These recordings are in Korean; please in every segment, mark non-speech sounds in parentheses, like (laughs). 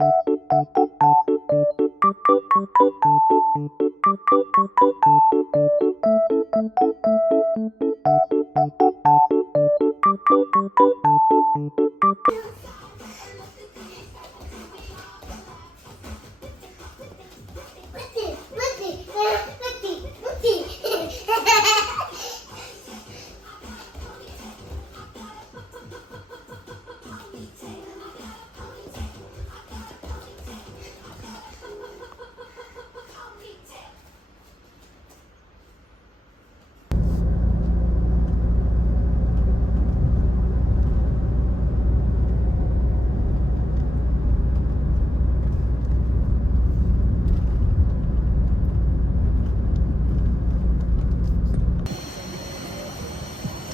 Mati, mati, mati, mati. (laughs)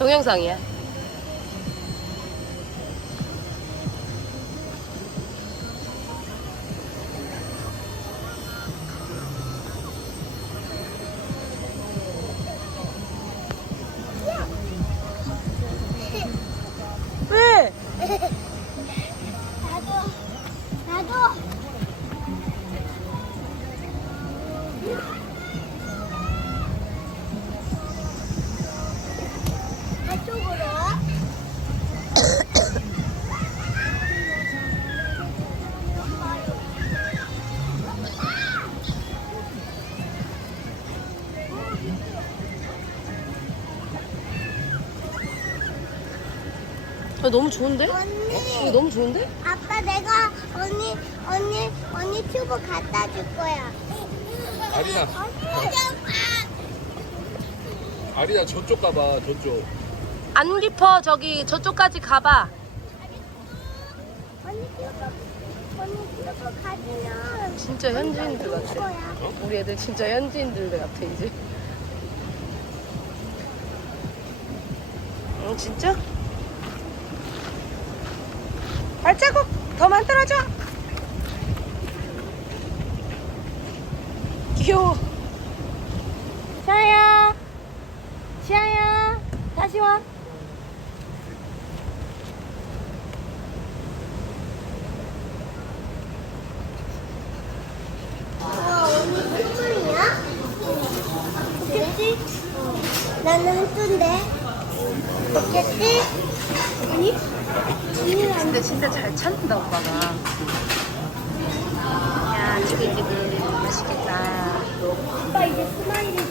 동영상이야. 왜? 아, 너무 좋은데? 이거 언니, 너무 좋은데? 아빠 내가 언니, 언니, 언니 튜브 갖다 줄 거야. 아리나, 언니 좀 아리나 저쪽 가봐, 저쪽. 안 깊어. 저기 저쪽까지 가봐. 언니 튜브, 언니 튜브 가지면 진짜 현지인들 같아. 거야. 우리 애들 진짜 현지인들 같아 이제. 어 진짜? 발자국 더 만들어줘. 귀여워. 시아야, 시아야, 다시 와. 어? 좋겠지? 나는 한ጡ인데. 좋겠지? 진짜 잘 찾는다 오빠가. 야 지글지글 맛있겠다. 오빠 이제 스마일이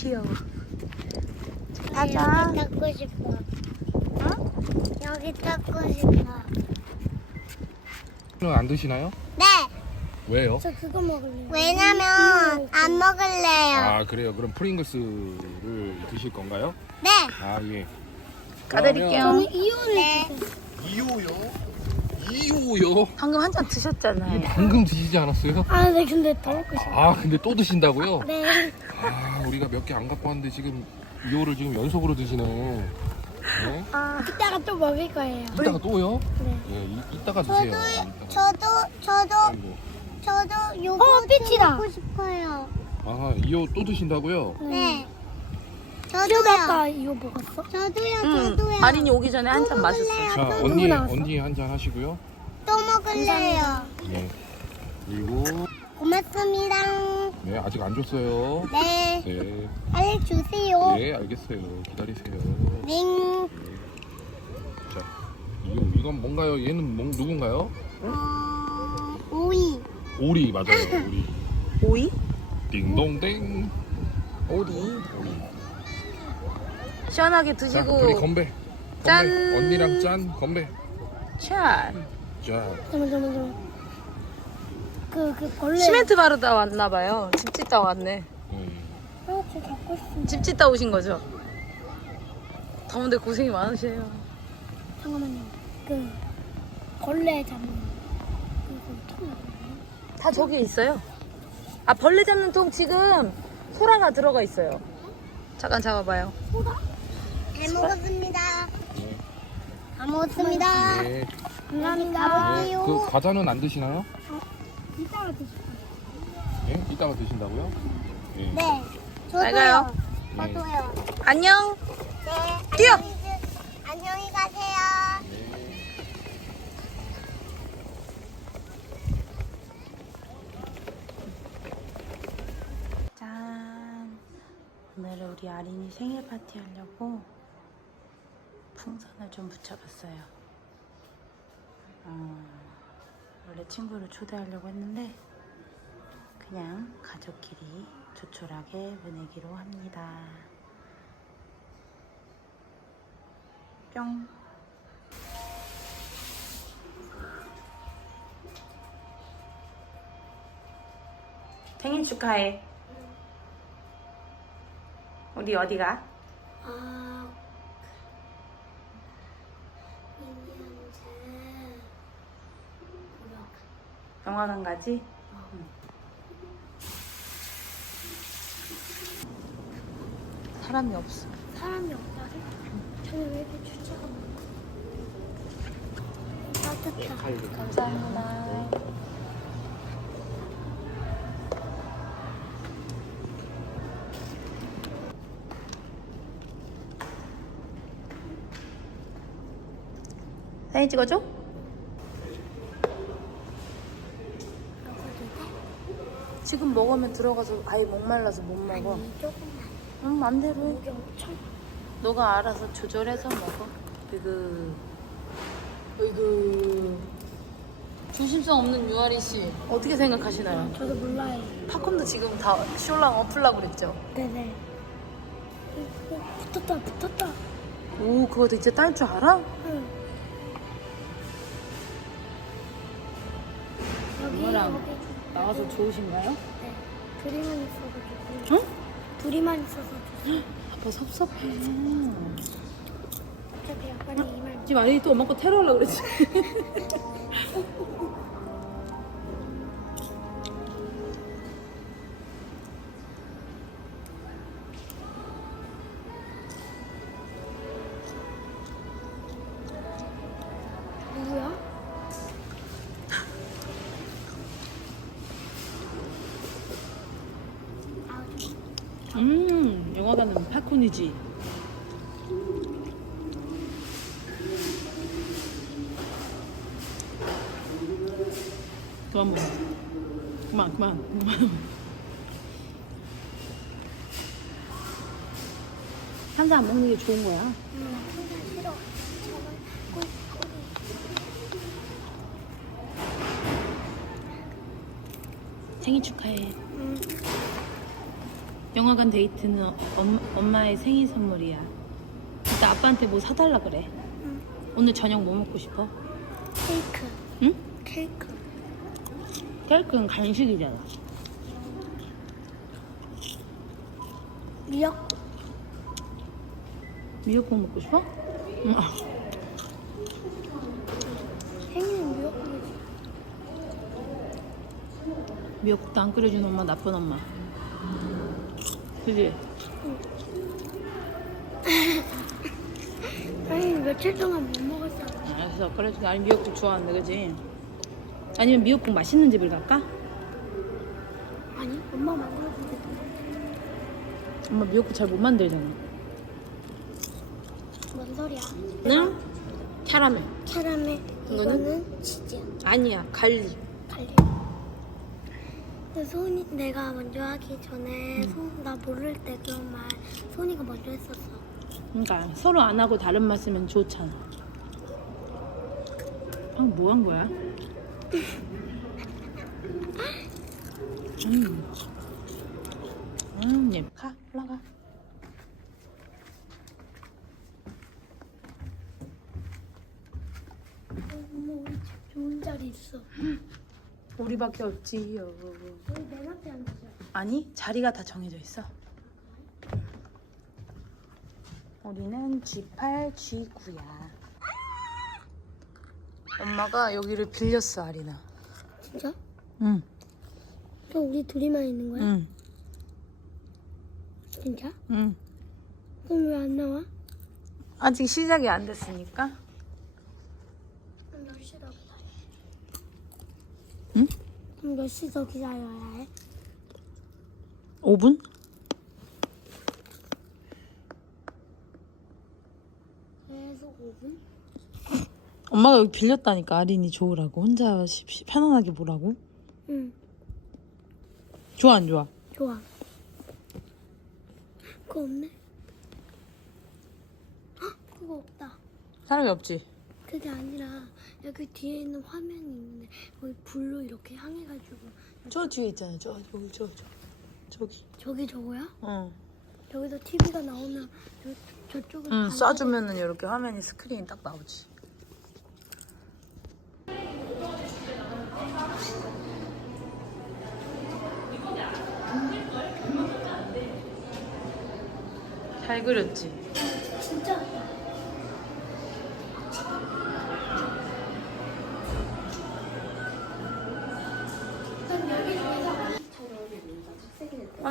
귀여워. 여기 닦고 싶어. 어? 여기 닦고 싶어. 안 드시나요? 네. 왜요? 저 그거 먹을래요. 왜냐면 안 먹을래요. 아 그래요. 그럼 프링글스를 드실 건가요? 네. 아 예. 까드릴게요. 이유를 네. 2호요? 2호요? 방금 한 잔 드셨잖아요. 방금 드시지 않았어요? 아, 네, 근데 더 먹고 싶어. 아 근데 또 드신다고요? 네. 아 우리가 몇 개 안 갖고 왔는데 지금 2호를 지금 연속으로 드시네. 네? 아, 이따가 또 먹을 거예요. 이따가 또요? 네. 예, 이, 이따가 드세요. 저도, 이따가. 저도, 저도, 아이고. 저도 요거 어, 빛이다. 먹고 싶어요. 아 2호 또 드신다고요? 네. 저도요. 아까 이거 먹었어? 저도요, 응. 저도요. 아린이 오기 전에 한 잔. 먹을래요. 자또 언니 나왔어? 언니 한 잔 하시고요. 또 먹을래요. 네. 그리고 고맙습니다. 네 아직 안 줬어요. 네. 네. 빨리 주세요. 네 알겠어요. 기다리세요. 네. 자 이거 이건 뭔가요? 얘는 뭐, 누군가요? 어, 오이. 오리 맞아요. 오리. (laughs) 오이? 띵동댕. 오리. 오리. 시원하게 자 드시고. 우리 건배. 건배. 짠. 언니랑 짠 건배. 차. 자 잠깐만, 잠깐만, 잠깐만. 그, 그, 벌레. 시멘트 바르다 왔나봐요. 집 짓다 왔네. 싶은데. 집 짓다 오신 거죠? 더운데 고생이 많으세요. 잠깐만요. 그, 벌레 잡는. 그, 그, 통. 다 저기 있어요. 아 벌레 잡는 통 지금 소라가 들어가 있어요. 잠깐 잡아봐요. 잘 먹었습니다. 네. 잘 먹었습니다. 네. 감사합니다. 가볼게요. 그 과자는 안 드시나요? 이따가 드실게요. 네? 이따가 드신다고요? 네. 네. 잘 가요. 네. 저도요. 안녕. 네. 뛰어! 안녕히, 주- 안녕히 가세요. 짠. 오늘은 우리 아린이 생일 파티 하려고 풍선을 좀 붙여봤어요. 어, 원래 친구를 초대하려고 했는데 그냥 가족끼리 조촐하게 보내기로 합니다. 뿅. 생일 축하해. 우리 어디 가? 아. 이년제. 영화관 가지? 사람이 없어. 사람이 없다고? 저는 왜 이렇게 주차가? 따뜻하. 감사합니다. 사진 찍어줘? 지금 먹으면 들어가서 아예 목말라서 못 먹어. 조금만. 응, 맘대로 해. 이게 엄청. 너가 알아서 조절해서 먹어. 으그. 으그. 조심성 없는 유아리 씨. 어떻게 생각하시나요? 저도 몰라요. 팝콘도 지금 다 쇼랑 엎으려고 그랬죠? 네네. 어, 붙었다, 붙었다. 오, 그거 이제 딸 줄 알아? 응. 여기, 엄마랑 여기. 나와서 좋으신가요? 네. 둘이만 있어가지고. 어? 둘이만 있어서. 아빠 섭섭해. 어차피 약간 이만. 지금 아린이 또 엄마 거 테러 하려고 그랬지? (laughs) 음, 영화관은 팝콘이지. 그만 먹어. 그만, 그만, 그만. 한잔 안 먹는 게 좋은 거야. 생일 축하해. 응. 영화관 데이트는 엄, 엄마의 생일 선물이야. 이따 아빠한테 뭐 사달라 그래. 응. 오늘 저녁 뭐 먹고 싶어? 케이크. 응? 케이크. 케이크는 간식이잖아. 미역. 미역국 먹고 싶어? 응. 아, 생일은 미역국이지. 미역국도 안 끓여준 엄마 나쁜 엄마. 그지? (laughs) 아니 며칠 동안 못 먹었어. 알았어. 그래도 아니 미역국 좋아하는데 그지? 아니면 미역국 맛있는 집을 갈까? 아니 엄마 만들어준 게 엄마 미역국 잘 못 만들잖아. 뭔 소리야? 는 캐러멜. 캐러멜. 이거는? 이거는 치즈. 아니야 갈릭. 근데 손이 내가 먼저 하기 전에 손, 나 모를 때 그런 말 손이가 먼저 했었어. 그러니까 서로 안 하고 다른 맛 쓰면 좋잖아. 방금 뭐한 거야? (laughs) 음. 음, 예. 가, 올라가. 엄마 우리 집 좋은 자리 있어. 우리밖에 없지요. 우리 맨 앞에 앉자. 아니, 자리가 다 정해져 있어. 우리는 G8, G9야. 엄마가 여기를 빌렸어, 아리나. 진짜? 응, 그럼 우리 둘이만 있는 거야? 응, 진짜? 응. 그럼 왜 안 나와? 아직 시작이 안 됐으니까. 응? 그럼 몇 시 더 기다려야 해? 5분? 계속 5분? 엄마가 여기 빌렸다니까 아린이 좋으라고 혼자 쉬- 쉬- 편안하게 보라고 응, 좋아 안 좋아? 좋아. 그거 없네? 헉, 그거 없다. 사람이 없지 그게 아니라 여기 뒤에 있는 화면이 있는데 거기 불로 이렇게 향해가지고 저 뒤에 있잖아 저 저기 저, 저 저기 저기 저거야? 응, 여기서 TV가 나오면 저, 저쪽을 응. 쏴주면은 이렇게 화면이 스크린이 딱 나오지 잘 그렸지? 진짜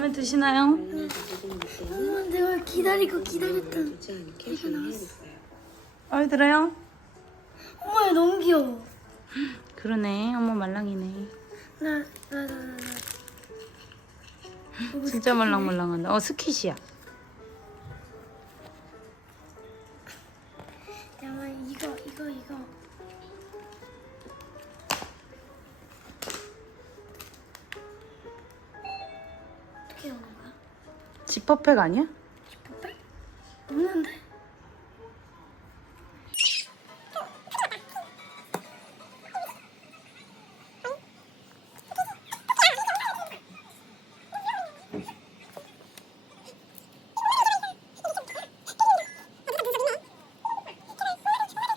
마음에 드시나요? 엄마 내가 기다리고 기다렸던 얘가 나왔어. 마음에 들어요? 엄마 얘 너무 귀여워. 그러네. 어머 말랑이네. 나 나 나 나 나. 진짜 말랑말랑한다. 어 스킷이야 지퍼백 아니야? 뽀빼? 없는데?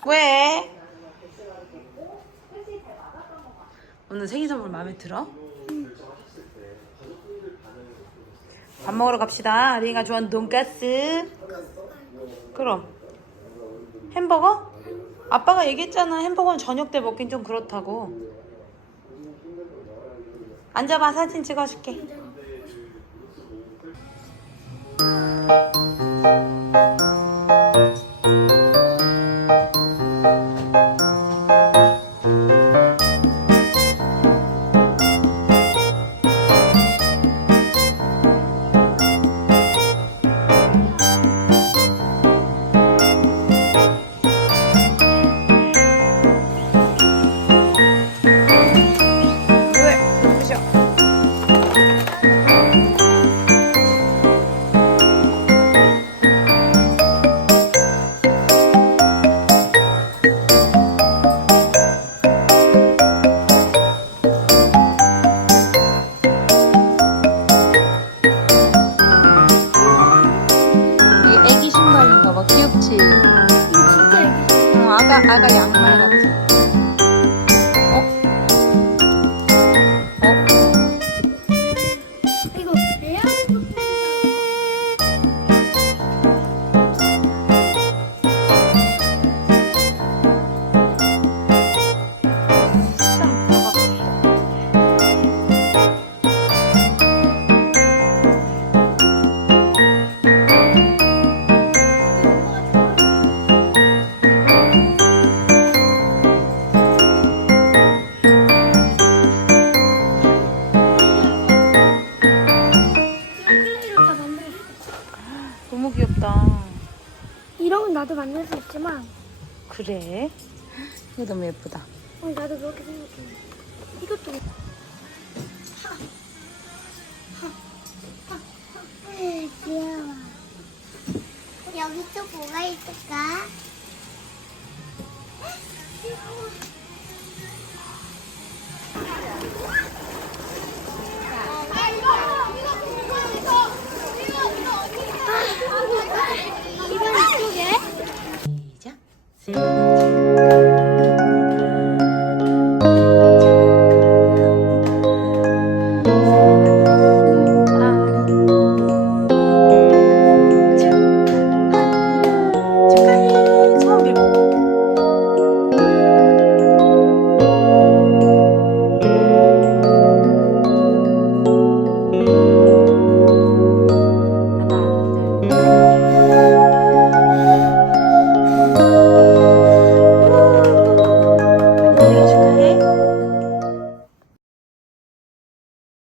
왜? 오늘 생일 선물 마음에 들어? 밥 먹으러 갑시다. 아린이가 좋아하는 돈가스. 그럼. 햄버거? 아빠가 얘기했잖아. 햄버거는 저녁 때 먹긴 좀 그렇다고. 앉아봐. 사진 찍어줄게. 너무 귀엽다. 이런 건 나도 만들 수 있지만 그래? 이거 너무 예쁘다. 어, 나도 그렇게 생각해. 이것도 귀여워. 여기 또 뭐가 있을까? 이